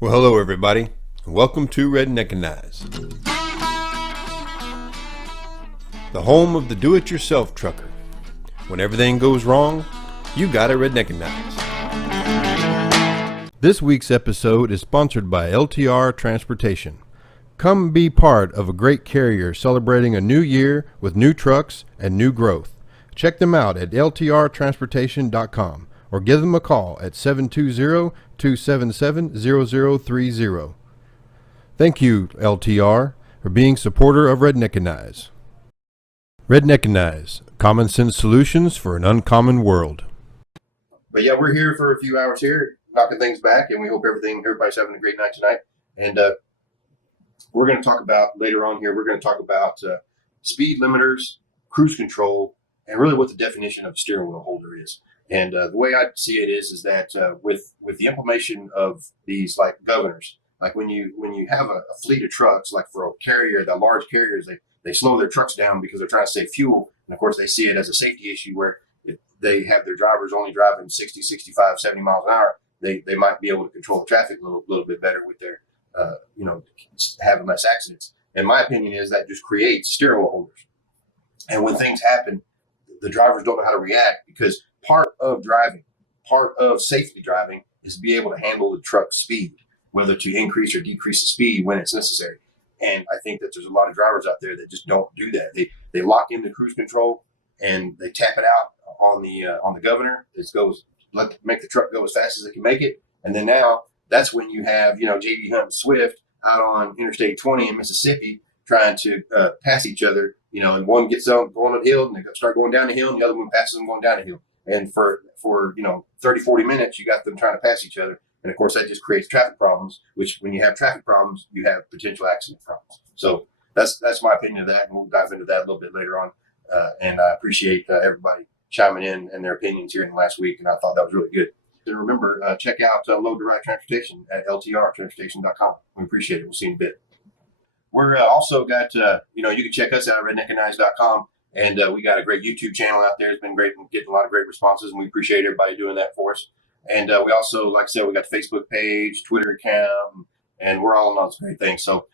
Well, hello everybody, and welcome to Redneckanize, the home of the do-it-yourself trucker. When everything goes wrong, you gotta Redneckanize. This week's episode is sponsored by LTR Transportation. Come be part of a great carrier celebrating a new year with new trucks and new growth. Check them out at ltrtransportation.com or give them a call at 720-277-0030. Thank you, LTR, for being supporter of Redneckanize. Redneckanize, common sense solutions for an uncommon world. But yeah, we're here for a few hours here, knocking things back, and we hope everybody's having a great night tonight. And we're going to talk about, later on here, we're going to talk about speed limiters, cruise control, and really what the definition of a steering wheel holder is. And the way I see it is that with the implementation of these like governors, like when you have a fleet of trucks, like for a carrier, the large carriers, they slow their trucks down because they're trying to save fuel. And of course, they see it as a safety issue where if they have their drivers only driving 60, 65, 70 miles an hour, they might be able to control the traffic a little bit better with their, having less accidents. And my opinion is that just creates steering wheel holders. And when things happen, the drivers don't know how to react because part of safely driving is to be able to handle the truck's speed, whether to increase or decrease the speed when it's necessary. And I think that there's a lot of drivers out there that just don't do that. They lock into cruise control and they tap it out on the governor. Make the truck go as fast as it can make it. And then now that's when you have, JB Hunt and Swift out on Interstate 20 in Mississippi trying to pass each other, and one gets on going up the hill and they start going down the hill and the other one passes them going down the hill. And for 30, 40 minutes, you got them trying to pass each other. And of course, that just creates traffic problems, which when you have traffic problems, you have potential accident problems. So that's my opinion of that. And we'll dive into that a little bit later on. And I appreciate everybody chiming in and their opinions here in the last week. And I thought that was really good. And remember, check out Load to Ride Transportation at ltrtransportation.com. We appreciate it. We'll see you in a bit. We're also got, you can check us out at redneckanize.com. And we got a great YouTube channel out there. It's been great and getting a lot of great responses. And we appreciate everybody doing that for us. And we also, like I said, we got the Facebook page, Twitter account, and we're all on those great things. So,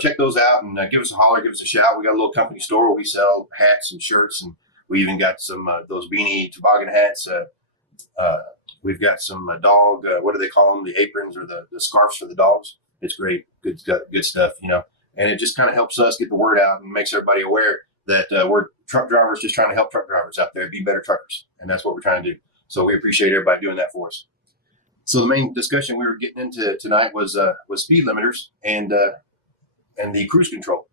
check those out and give us a holler, give us a shout. We got a little company store where we sell hats and shirts. And we even got some those beanie toboggan hats. We've got some dog, what do they call them? The aprons or the scarves for the dogs. It's great. Good stuff, And it just kind of helps us get the word out and makes everybody aware that we're truck drivers just trying to help truck drivers out there be better truckers. And that's what we're trying to do. So we appreciate everybody doing that for us. So the main discussion we were getting into tonight was speed limiters and the cruise control.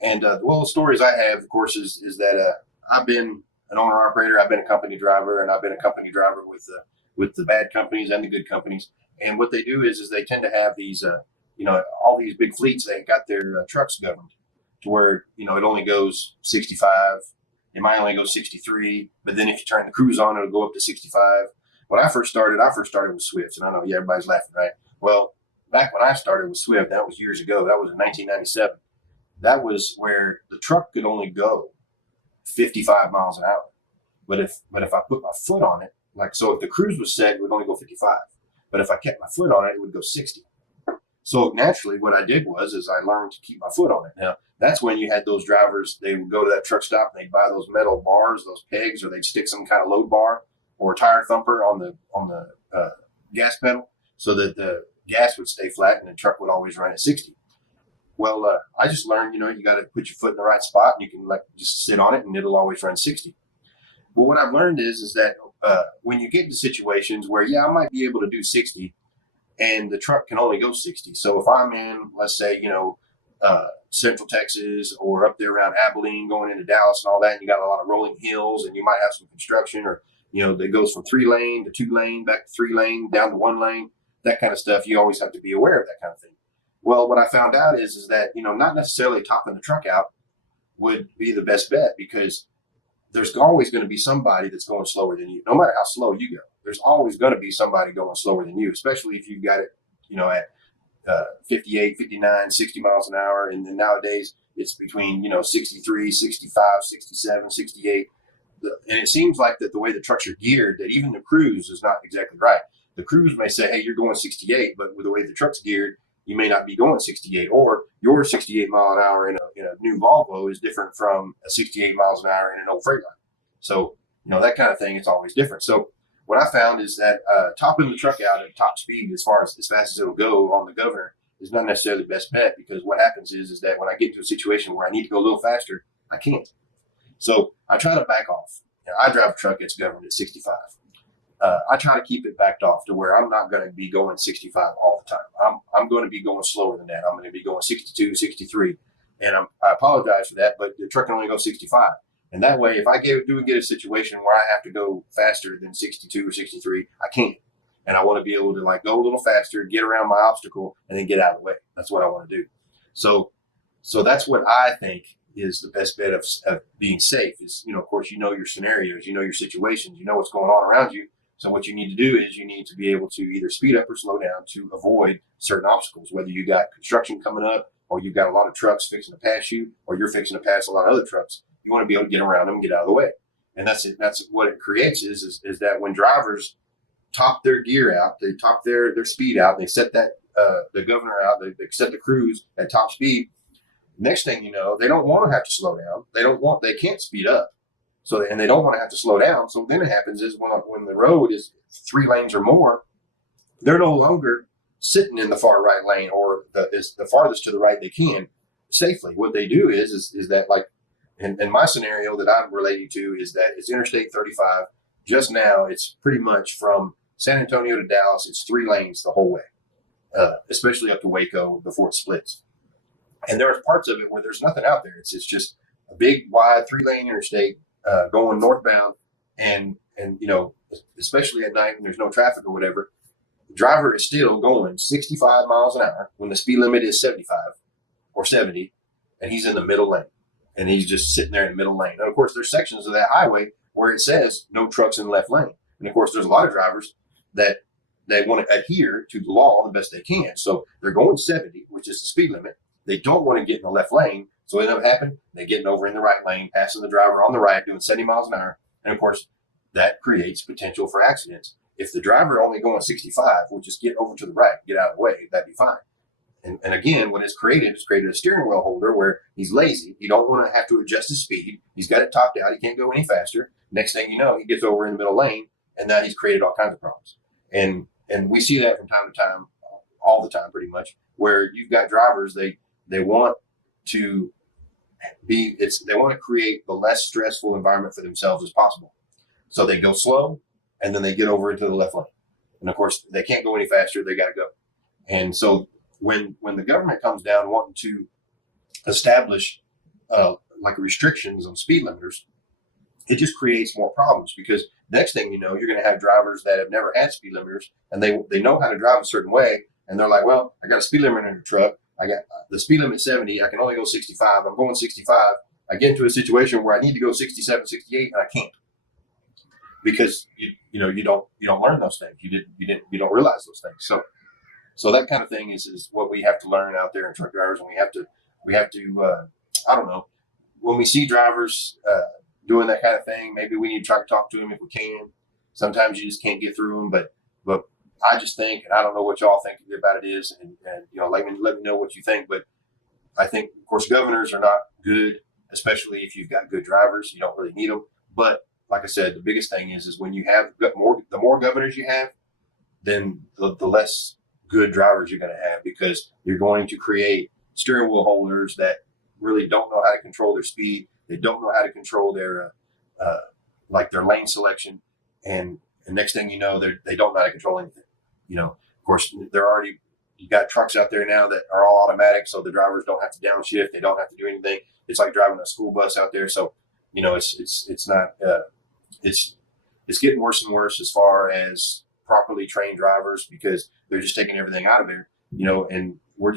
And the stories I have, of course, is that I've been an owner operator, I've been a company driver, and I've been a company driver with the bad companies and the good companies. And what they do is they tend to have these, all these big fleets. They got their trucks governed to where, it only goes 65. It might only go 63, but then if you turn the cruise on, it'll go up to 65. When I first started with Swift, and I know everybody's laughing, right? Well, back when I started with Swift, that was years ago. That was in 1997. That was where the truck could only go 55 miles an hour. But if I put my foot on it, if the cruise was set, it would only go 55. But if I kept my foot on it, it would go 60. So naturally, what I did was I learned to keep my foot on it. Now, that's when you had those drivers, they would go to that truck stop and they'd buy those metal bars, those pegs, or they'd stick some kind of load bar or a tire thumper on the gas pedal so that the gas would stay flat and the truck would always run at 60. Well, I just learned, you got to put your foot in the right spot and you can just sit on it and it'll always run 60. Well, what I've learned is that when you get into situations where, I might be able to do 60, and the truck can only go 60. So if I'm in, let's say, Central Texas or up there around Abilene going into Dallas and all that, and you got a lot of rolling hills and you might have some construction or, that goes from 3 lane to 2 lane, back to 3 lane, down to 1 lane, that kind of stuff. You always have to be aware of that kind of thing. Well, what I found out is that, not necessarily topping the truck out would be the best bet because there's always going to be somebody that's going slower than you, no matter how slow you go. There's always going to be somebody going slower than you, especially if you've got it, at 58, 59, 60 miles an hour. And then nowadays it's between, 63, 65, 67, 68. And it seems like that the way the trucks are geared, that even the cruise is not exactly right. the crews may say, hey, you're going 68, but with the way the truck's geared, you may not be going 68, or your 68 mile an hour in a new Volvo is different from a 68 miles an hour in an old Freightliner. So, that kind of thing is always different. So what I found is that topping the truck out at top speed as fast as it'll go on the governor is not necessarily the best bet, because what happens is that when I get to a situation where I need to go a little faster, I can't. So I try to back off. I drive a truck that's governed at 65. I try to keep it backed off to where I'm not going to be going 65 all the time. I'm going to be going slower than that. I'm going to be going 62, 63. And I apologize for that, but the truck can only go 65. And that way, if I do get a situation where I have to go faster than 62 or 63, I can't. And I want to be able to go a little faster, get around my obstacle, and then get out of the way. That's what I want to do. So that's what I think is the best bet of being safe is, of course, your scenarios, your situations, what's going on around you. So what you need to do is you need to be able to either speed up or slow down to avoid certain obstacles, whether you got construction coming up, or you've got a lot of trucks fixing to pass you, or you're fixing to pass a lot of other trucks. You want to be able to get around them and get out of the way. And that's it. That's what it creates is that when drivers top their gear out, they top their speed out, they set that the governor out, they set the cruise at top speed. Next thing you know, they don't want to have to slow down. They can't speed up. And they don't want to have to slow down. So then it happens is when the road is 3 lanes or more, they're no longer sitting in the far right lane or the farthest to the right they can safely. What they do is that in my scenario that I'm relating to is that it's Interstate 35. Just now, it's pretty much from San Antonio to Dallas. It's 3 lanes the whole way, especially up to Waco before it splits. And there are parts of it where there's nothing out there. It's just a big, wide 3-lane interstate going northbound, and especially at night when there's no traffic or whatever, the driver is still going 65 miles an hour when the speed limit is 75 or 70, and he's in the middle lane, and he's just sitting there in the middle lane. And of course, there's sections of that highway where it says no trucks in the left lane. And of course, there's a lot of drivers that they want to adhere to the law the best they can. So they're going 70, which is the speed limit. They don't want to get in the left lane. So what ends up happening, they're getting over in the right lane, passing the driver on the right, doing 70 miles an hour. And of course, that creates potential for accidents. If the driver only going 65 will just get over to the right, get out of the way, that'd be fine. And again, what it's created a steering wheel holder where he's lazy. You don't want to have to adjust his speed. He's got it topped out. He can't go any faster. Next thing you know, he gets over in the middle lane, and now he's created all kinds of problems. And we see that from time to time, all the time pretty much, where you've got drivers, they want to they want to create the less stressful environment for themselves as possible. So they go slow, and then they get over into the left lane. And of course, they can't go any faster. They got to go. And so when the government comes down wanting to establish restrictions on speed limiters, it just creates more problems, because next thing you know, you're going to have drivers that have never had speed limiters, and they know how to drive a certain way, and they're like, well, I got a speed limiter in the truck. I got the speed limit 70. I can only go 65. I'm going 65. I get into a situation where I need to go 67, 68, and I can't, because you don't learn those things. You don't realize those things. So that kind of thing is what we have to learn out there in truck drivers, and we have to I don't know, when we see drivers doing that kind of thing, maybe we need to try to talk to them if we can. Sometimes you just can't get through them, but I just think, and I don't know what y'all think about it is, and let me know what you think. But I think, of course, governors are not good, especially if you've got good drivers. You don't really need them. But like I said, the biggest thing is when you have the more governors you have, then the less good drivers you're going to have, because you're going to create steering wheel holders that really don't know how to control their speed. They don't know how to control their their lane selection, and next thing you know, they don't know how to control anything. Of course, you got trucks out there now that are all automatic, so the drivers don't have to downshift. They don't have to do anything. It's like driving a school bus out there. So it's not it's getting worse and worse as far as properly trained drivers, because they're just taking everything out of there. And we're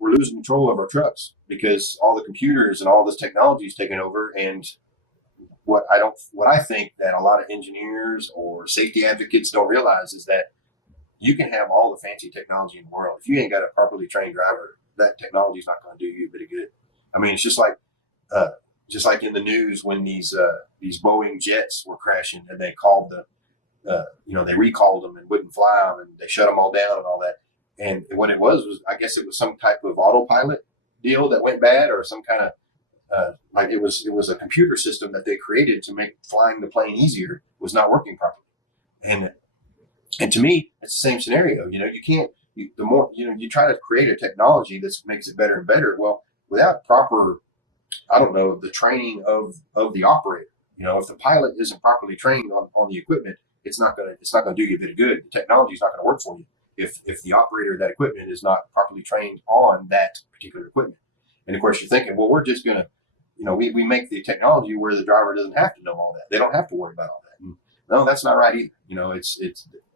losing control of our trucks because all the computers and all this technology is taking over. And what I think that a lot of engineers or safety advocates don't realize is that you can have all the fancy technology in the world. If you ain't got a properly trained driver, that technology is not going to do you a bit of good. I mean, it's just like in the news when these Boeing jets were crashing, and they called they recalled them and wouldn't fly them, and they shut them all down and all that. And what it was I guess it was some type of autopilot deal that went bad, or some kind of like it was a computer system that they created to make flying the plane easier was not working properly. And to me, it's the same scenario. You can't. The more you try to create a technology that makes it better and better. Well, without proper, I don't know, the training of the operator. If the pilot isn't properly trained on the equipment, it's not gonna do you a bit of good. The technology is not gonna work for you if the operator of that equipment is not properly trained on that particular equipment. And of course, you're thinking, well, we're just gonna, we make the technology where the driver doesn't have to know all that. They don't have to worry about all that. And no, that's not right either. It's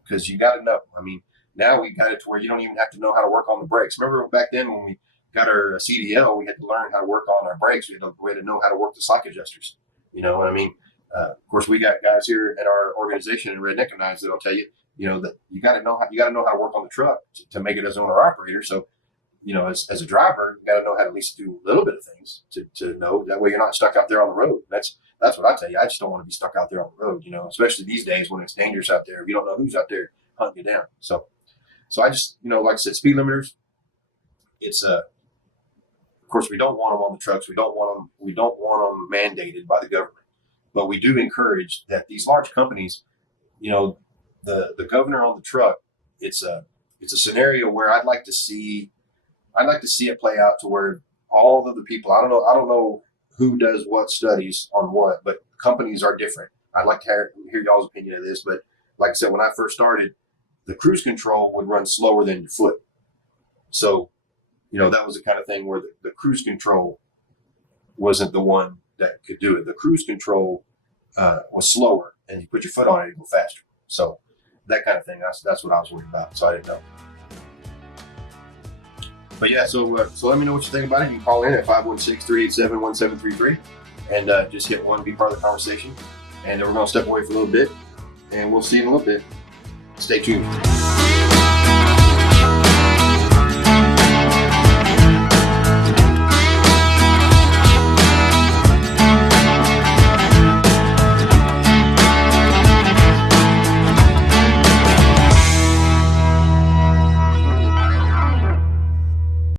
because you got to know. I mean, now we got it to where you don't even have to know how to work on the brakes. Remember back then when we got our CDL, we had to learn how to work on our brakes. We had to know how to work the slack adjusters. You know what I mean? Of course, we got guys here at our organization in Redneckanize that'll tell you, that you got to know how to work on the truck to make it as an owner operator. So, as a driver, you got to know how to at least do a little bit of things to know that way you're not stuck out there on the road. That's what I tell you. I just don't want to be stuck out there on the road, especially these days when it's dangerous out there. You don't know who's out there hunting you down. So I just, like I said, speed limiters. It's of course, we don't want them on the trucks. We don't want them mandated by the government, but we do encourage that these large companies, the governor on the truck. It's a scenario where I'd like to see it play out to where all of the people. I don't know who does what studies on what, but companies are different. I'd like to hear y'all's opinion of this, but like I said, when I first started, the cruise control would run slower than your foot. So, that was the kind of thing where the cruise control wasn't the one that could do it. The cruise control was slower, and you put your foot on it, it go faster. So that kind of thing, that's what I was worried about. So I didn't know. But yeah, so let me know what you think about it. You can call in at 516-387-1733 and just hit 1, be part of the conversation. And we're going to step away for a little bit, and we'll see you in a little bit. Stay tuned.